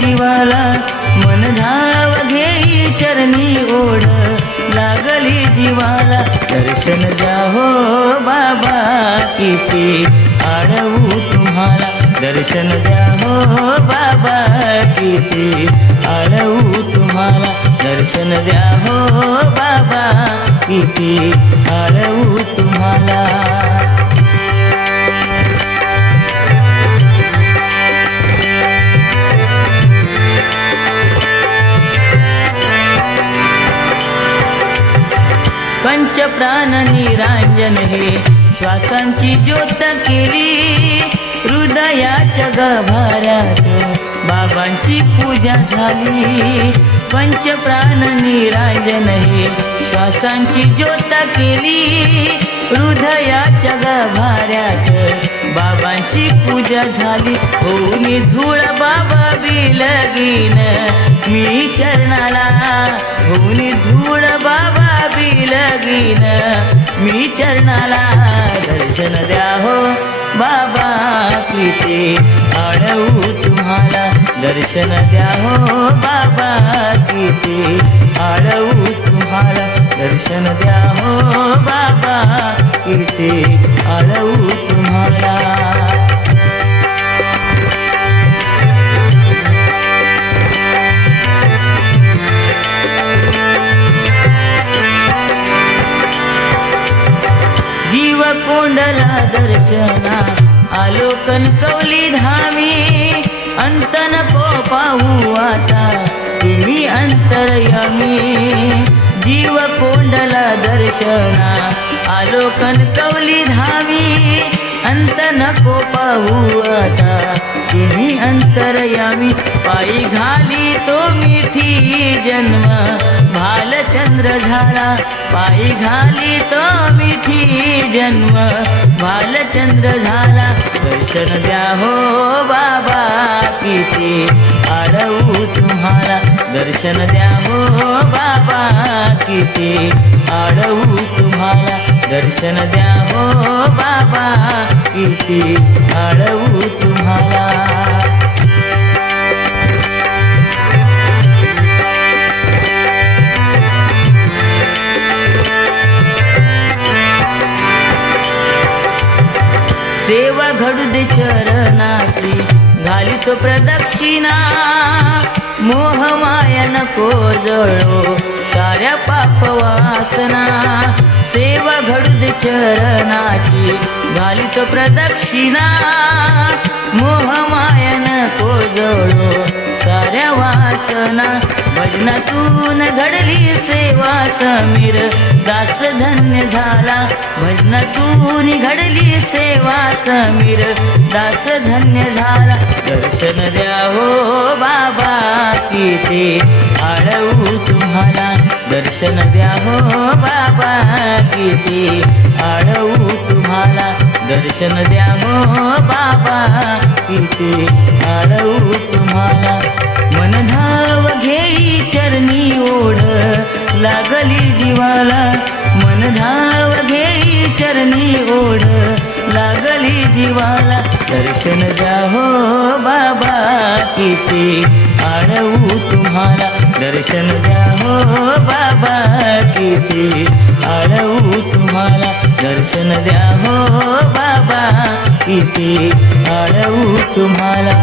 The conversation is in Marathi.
जीवाला मन धाव घेई चरणी ओढ लागली जीवाला दर्शन द्या हो बाबा किती आळवू तुम्हाला दर्शन द्या हो बाबा किती आळवू तुम्हाला दर्शन द्या हो बाबा किती आळवू तुम्हाला पंचप्राण निरांजन हे श्वासांची ज्योत केली हृदयाच्या गाभाऱ्यात बाबांची पूजा झाली पंचप्राण निरांजन हे श्वासांची ज्योत केली हृदयाच्या गाभाऱ्यात बाबांची पूजा झाली होऊन धूळ बाबा बिलगीन मी चरणाला होऊन धूळ बाबा बिलगीन मी चरणाला दर्शन द्या हो बाबा किती आळवू तुम्हाला दर्शन द्या हो बाबा किती आळवू तुम्हाला दर्शन द्या हो बाबा किती आळवू तुम्हाला जीव कोंडला दर्शना आलो कणकवली धामी अंत नको पाहू आता तुम्ही अंतर्यामी जीव कोंडला दर्शना आलो कणकवली धामी अंत नको पाहू आता तुम्ही अंतर्यामी पायी घाली तो मिठी जन्म भालचंद्र झाला पायी घाली तो मिठी जन्म भालचंद्र झाला दर्शन द्या हो बाबा किती आळवू तुम्हाला दर्शन द्या हो बाबा किती आळवू तुम्हाला दर्शन द्या हो बाबा किती आळवू तुम्हाला सेवा घडू दे चरणाची घालितो प्रदक्षिणा मोह माया नको जळो साऱ्या पाप वासना सेवा घडू दे चरणाची घालितो प्रदक्षिणा मोह माया नको जळो साऱ्या वासना भजनातून घडली सेवा समीर दास धन्य झाला भजनातून घडली सेवा समीर दास धन्य झाला दर्शन द्या हो बाबा किती आळवू तुम्हाला दर्शन द्या हो बाबा किती आळवू तुम्हाला दर्शन द्या हो बाबा किती आळवू तुम्हाला मन धाव घेई चरणी ओढ लागली जीवाला मन धाव घेई चरणी ओढ लागली जीवाला दर्शन द्या हो बाबा किती आळवू तुम्हाला दर्शन द्या हो बाबा किती आळवू तुम्हाला दर्शन द्या हो बाबा किती आळवू तुम्हाला